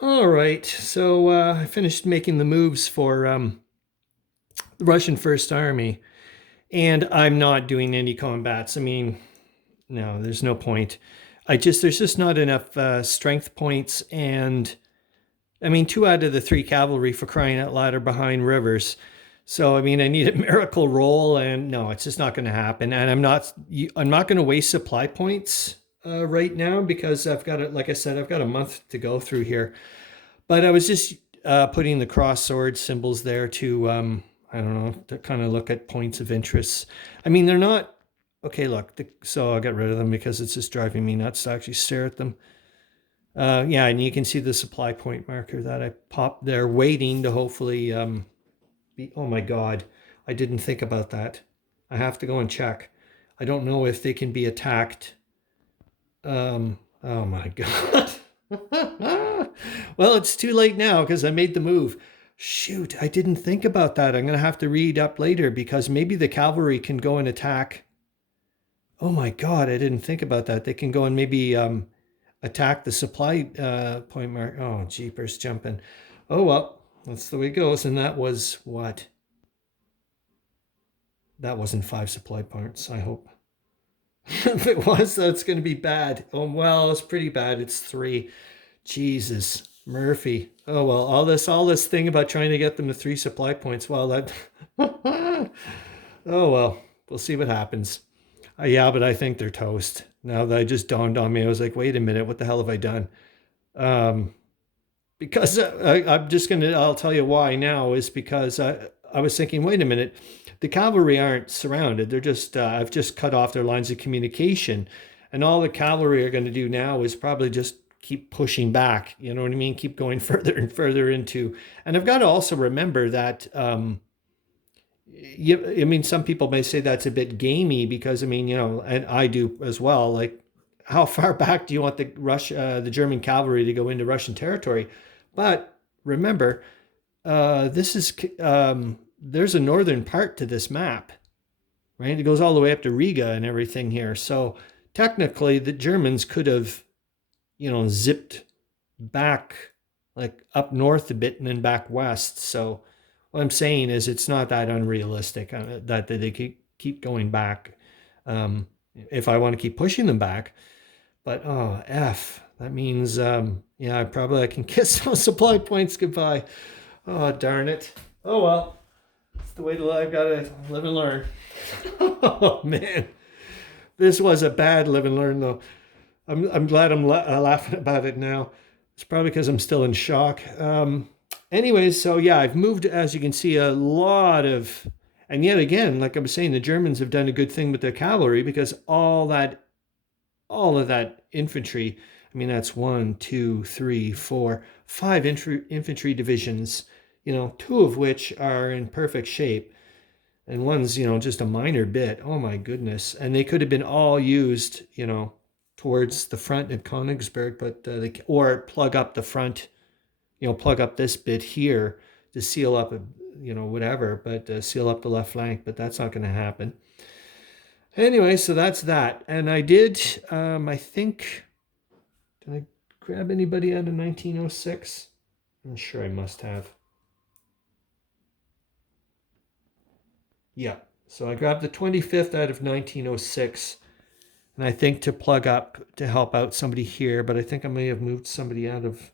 All right, so I finished making the moves for the Russian First Army, and I'm not doing any combats. I mean, no, there's no point. There's just not enough strength points, and I mean, two out of the three cavalry for crying out loud are behind rivers. So I mean, I need a miracle roll, and no, it's just not going to happen. And I'm not going to waste supply points right now because I've got it. Like I said, I've got a month to go through here. But I was just putting the cross sword symbols there to, I don't know, to kind of look at points of interest. I mean, they're not, okay, look, so I got rid of them because it's just driving me nuts to actually stare at them. Yeah, and you can see the supply point marker that I popped there, waiting to hopefully be, oh my God, I didn't think about that. I have to go and check. I don't know if they can be attacked. Oh my God. Well, it's too late now because I made the move. Shoot, I didn't think about that. I'm going to have to read up later because maybe the cavalry can go and attack. Oh my God, I didn't think about that. They can go and maybe attack the supply point mark. Oh, jeepers jumping. Oh, well, that's the way it goes. And that was what? That wasn't five supply points, I hope. If it was, that's going to be bad. Oh, well, it's pretty bad. It's three. Jesus, Murphy. Oh well, all this thing about trying to get them to three supply points. Well, that. Oh well, we'll see what happens. Yeah, but I think they're toast. Now that I just dawned on me, I was like, wait a minute, what the hell have I done? Um, because I'm just gonna. I'll tell you why now is because I was thinking, wait a minute, the cavalry aren't surrounded. They're just I've just cut off their lines of communication, and all the cavalry are going to do now is probably just keep pushing back. You know what I mean? Keep going further and further into. And I've got to also remember that. I mean, some people may say that's a bit gamey because I mean, you know, and I do as well. Like, how far back do you want the German cavalry to go into Russian territory? But remember, this is there's a northern part to this map, right? It goes all the way up to Riga and everything here. So technically, the Germans could have, you know, zipped back like up north a bit and then back west. So what I'm saying is it's not that unrealistic that they keep going back if I want to keep pushing them back. But oh, F, that means, yeah, probably I can kiss those supply points goodbye. Oh, darn it. Oh, well, it's the way to live. I've got to live and learn. Oh, man. This was a bad live and learn, though. I'm glad I'm laughing about it now. It's probably because I'm still in shock. Anyways, so yeah, I've moved, as you can see, a lot of, and yet again, like I was saying, the Germans have done a good thing with their cavalry because all of that infantry. I mean, that's one, two, three, four, five infantry divisions. You know, two of which are in perfect shape, and one's, you know, just a minor bit. Oh my goodness! And they could have been all used, you know, towards the front at Königsberg, but or plug up the front, you know, plug up this bit here to seal up, you know, whatever, but seal up the left flank. But that's not going to happen. Anyway, so that's that. And I did, I think, did I grab anybody out of 1906? I'm sure I must have. Yeah. So I grabbed the 25th out of 1906. And I think to plug up to help out somebody here, but I think I may have moved somebody out of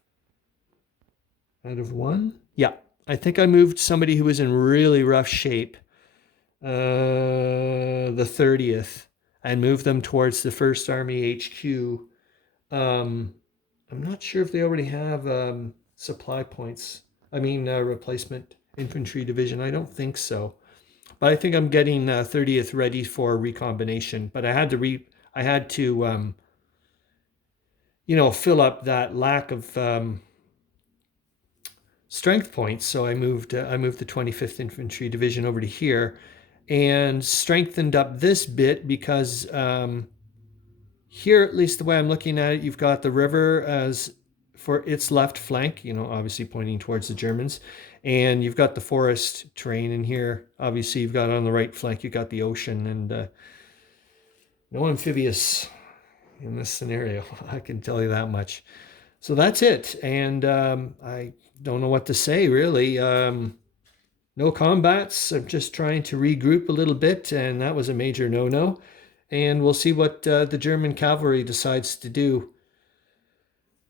one. Yeah. I think I moved somebody who was in really rough shape. The 30th, and moved them towards the First Army HQ. I'm not sure if they already have supply points. I mean, replacement infantry division. I don't think so, but I think I'm getting 30th ready for recombination. But I had to, you know, fill up that lack of strength points. So I moved the 25th Infantry Division over to here, and strengthened up this bit because here, at least the way I'm looking at it, you've got the river as for its left flank, you know, obviously pointing towards the Germans, and you've got the forest terrain in here. Obviously, you've got on the right flank, you've got the ocean, and no amphibious in this scenario. I can tell you that much. So that's it. And I don't know what to say really. No combats. I'm just trying to regroup a little bit, and that was a major no-no. And we'll see what the German cavalry decides to do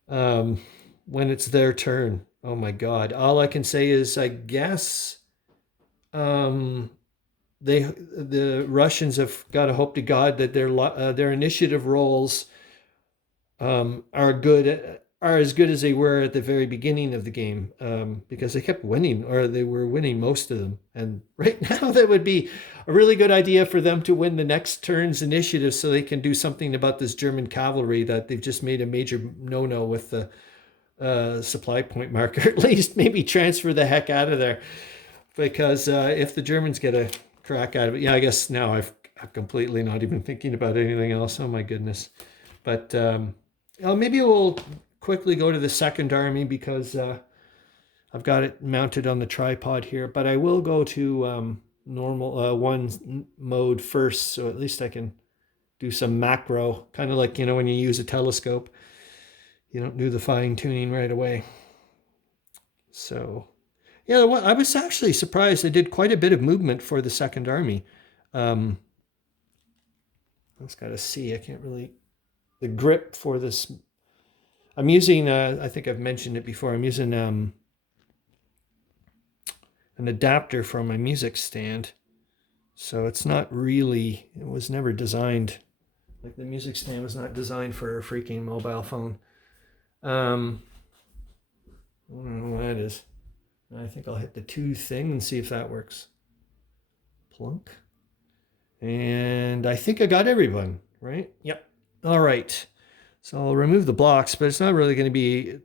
um, when it's their turn. Oh my God! All I can say is, I guess um, the Russians have got to hope to God that their initiative rolls are as good as they were at the very beginning of the game, because they kept winning, or they were winning most of them. And right now, that would be a really good idea for them to win the next turn's initiative, so they can do something about this German cavalry that they've just made a major no-no with the supply point marker. At least maybe transfer the heck out of there, because if the Germans get a crack out of it, yeah, I guess now I'm completely not even thinking about anything else. Oh my goodness. But maybe we'll quickly go to the second army, because I've got it mounted on the tripod here. But I will go to normal one mode first, so at least I can do some macro, kind of like, when you use a telescope, you don't do the fine tuning right away. So yeah, I was actually surprised. They did quite a bit of movement for the second army. I just got to see. I can't really, the grip for this. I'm using, I think I've mentioned it before, I'm using an adapter from my music stand. So it's not really, it was never designed, like the music stand was not designed for a freaking mobile phone. I don't know what that is. I think I'll hit the 2 thing and see if that works. Plunk. And I think I got everyone, right? Yep. All right. So I'll remove the blocks, but it's not really going to be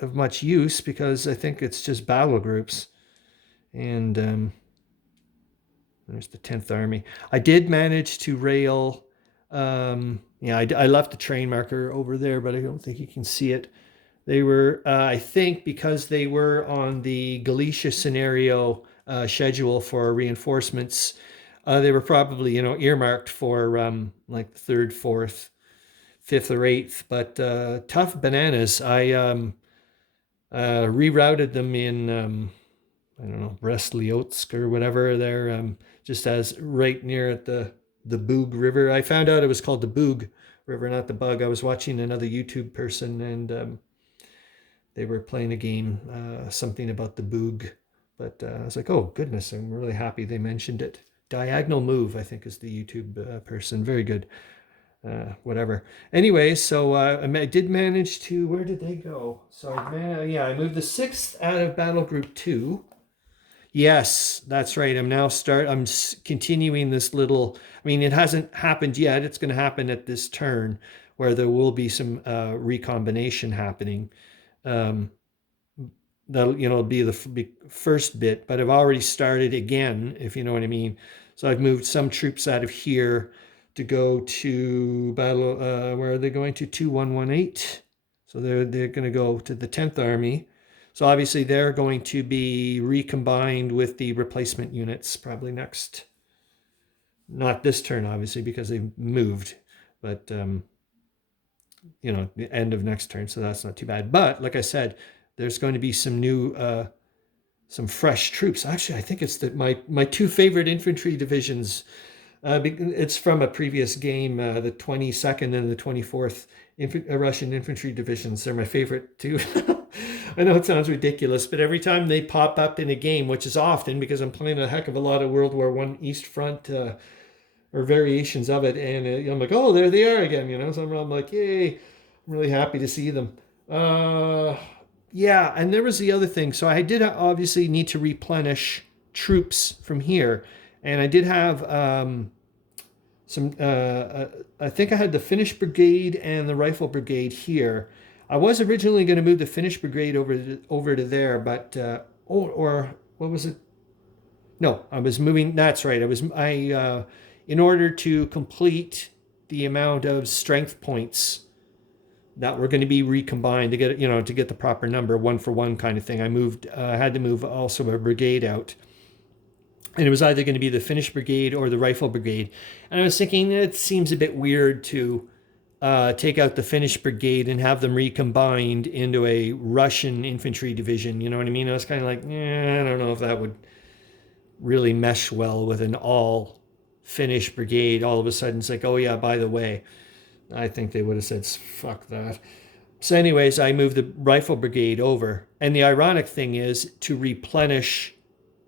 of much use, because I think it's just battle groups. And there's the 10th Army. I did manage to rail. I left the train marker over there, but I don't think you can see it. They were, I think, because they were on the Galicia scenario schedule for reinforcements, they were probably, earmarked for like 3rd, 4th, 5th, or 8th. But tough bananas. I rerouted them in, I don't know, Brest-Litovsk or whatever. They're just as right near at the Bug River. I found out it was called the Bug River, not the Bug. I was watching another YouTube person, and they were playing a game, something about the Bug. But I was like, oh, goodness, I'm really happy they mentioned it. Diagonal Move, I think, is the YouTube person. Very good. Whatever. Anyway, so I did manage to, where did they go? So I moved the 6th out of Battle Group 2. Yes, that's right. I'm continuing this little, I mean, it hasn't happened yet. It's going to happen at this turn, where there will be some recombination happening. That'll, be the first bit, but I've already started again, if you know what I mean. So I've moved some troops out of here to go to battle. Where are they going to? 2118. So they're going to go to the 10th Army. So obviously they're going to be recombined with the replacement units probably next. Not this turn, obviously, because they've moved, but the end of next turn. So that's not too bad. But like I said, there's going to be some new, some fresh troops. Actually, I think it's my 2 favorite infantry divisions. It's from a previous game, the 22nd and the 24th Russian infantry divisions. They're my favorite too. I know it sounds ridiculous, but every time they pop up in a game, which is often because I'm playing a heck of a lot of World War I East Front or variations of it, and I'm like, oh, there they are again, So I'm like, yay! I'm really happy to see them. Yeah, and there was the other thing. So I did obviously need to replenish troops from here, and I did have some. I think I had the Finnish Brigade and the Rifle Brigade here. I was originally going to move the Finnish Brigade over to there, but or what was it? No, I was moving. That's right. In order to complete the amount of strength points that were going to be recombined to get the proper number, 1-for-1 kind of thing. I had to move also a brigade out, and it was either going to be the Finnish Brigade or the Rifle Brigade. And I was thinking, it seems a bit weird to take out the Finnish brigade and have them recombined into a Russian infantry division. You know what I mean? I was kind of like, I don't know if that would really mesh well with an all Finnish brigade. All of a sudden, it's like, oh yeah, by the way, I think they would have said, fuck that. So, anyways, I moved the rifle brigade over. And the ironic thing is, to replenish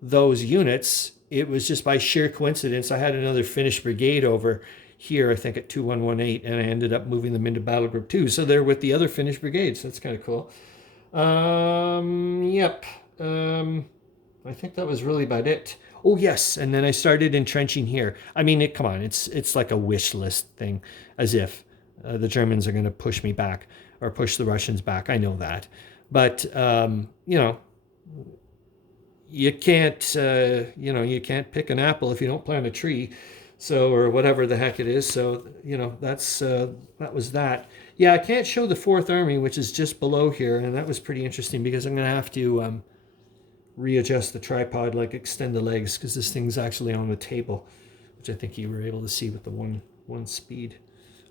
those units, it was just by sheer coincidence. I had another Finnish brigade over here, I think at 2118, and I ended up moving them into Battle Group 2. So they're with the other Finnish brigades. That's kind of cool. Yep. I think that was really about it. Oh yes, and then I started entrenching here. I mean, come on, it's like a wish list thing, as if the Germans are going to push me back or push the Russians back. I know that, but you can't you can't pick an apple if you don't plant a tree, so, or whatever the heck it is. So that's that was that. Yeah, I can't show the Fourth Army, which is just below here, and that was pretty interesting because I'm going to have to readjust the tripod, like extend the legs, because this thing's actually on the table, which I think you were able to see with the one speed.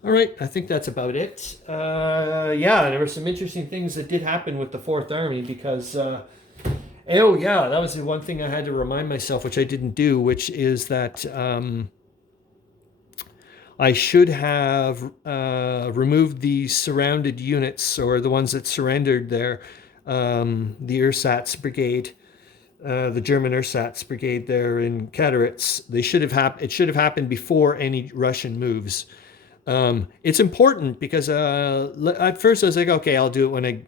All right, I think that's about it. Yeah, there were some interesting things that did happen with the Fourth Army because, oh yeah, that was the one thing I had to remind myself, which I didn't do, which is that I should have removed the surrounded units, or the ones that surrendered there, the Ersatz Brigade, the German Ersatz Brigade there in Katowice. It should have happened before any Russian moves. It's important because at first I was like, okay, I'll do it when I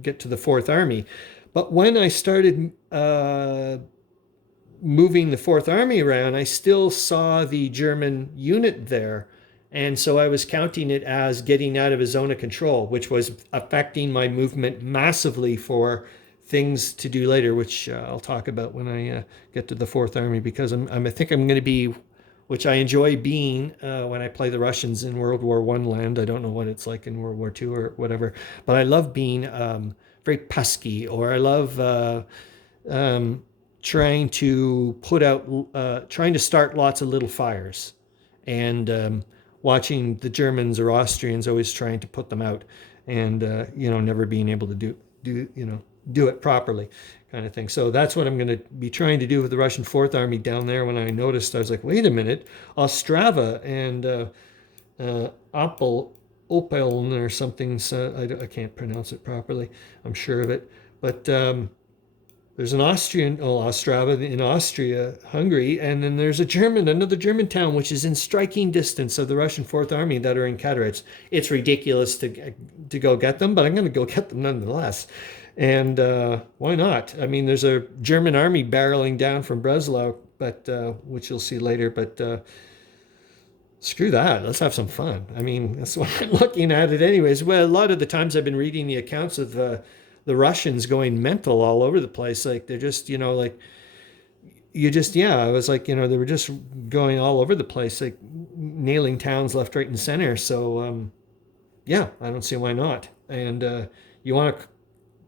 get to the Fourth Army. But when I started moving the Fourth Army around, I still saw the German unit there. And so I was counting it as getting out of a zone of control, which was affecting my movement massively for things to do later, which I'll talk about when I get to the Fourth Army, because I think I'm going to be, which I enjoy being when I play the Russians in World War I land. I don't know what it's like in World War II or whatever, but I love being very pesky, or I love trying to trying to start lots of little fires, and watching the Germans or Austrians always trying to put them out, and never being able to do it properly, kind of thing. So that's what I'm going to be trying to do with the Russian Fourth Army down there. When I noticed, I was like, wait a minute, Ostrava and Opeln or something. So I can't pronounce it properly. I'm sure of it, but there's an Ostrava in Austria, Hungary, and then there's another German town which is in striking distance of the Russian Fourth Army that are in Katowice. It's ridiculous to go get them, but I'm going to go get them nonetheless. And why not? I mean, there's a German army barreling down from Breslau, but which you'll see later. But screw that. Let's have some fun. I mean, that's why I'm looking at it anyways. Well, a lot of the times I've been reading the accounts of the Russians going mental all over the place. Like they're just, I was like, they were just going all over the place, like nailing towns left, right, and center. So, yeah, I don't see why not. And you want to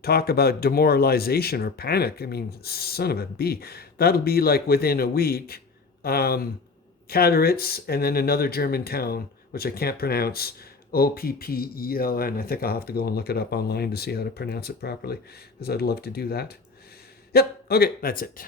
talk about demoralization or panic. I mean, son of a bee. That'll be like within a week, Katowice and then another German town, which I can't pronounce, Oppeln. I think I'll have to go and look it up online to see how to pronounce it properly, because I'd love to do that. Yep. Okay, that's it.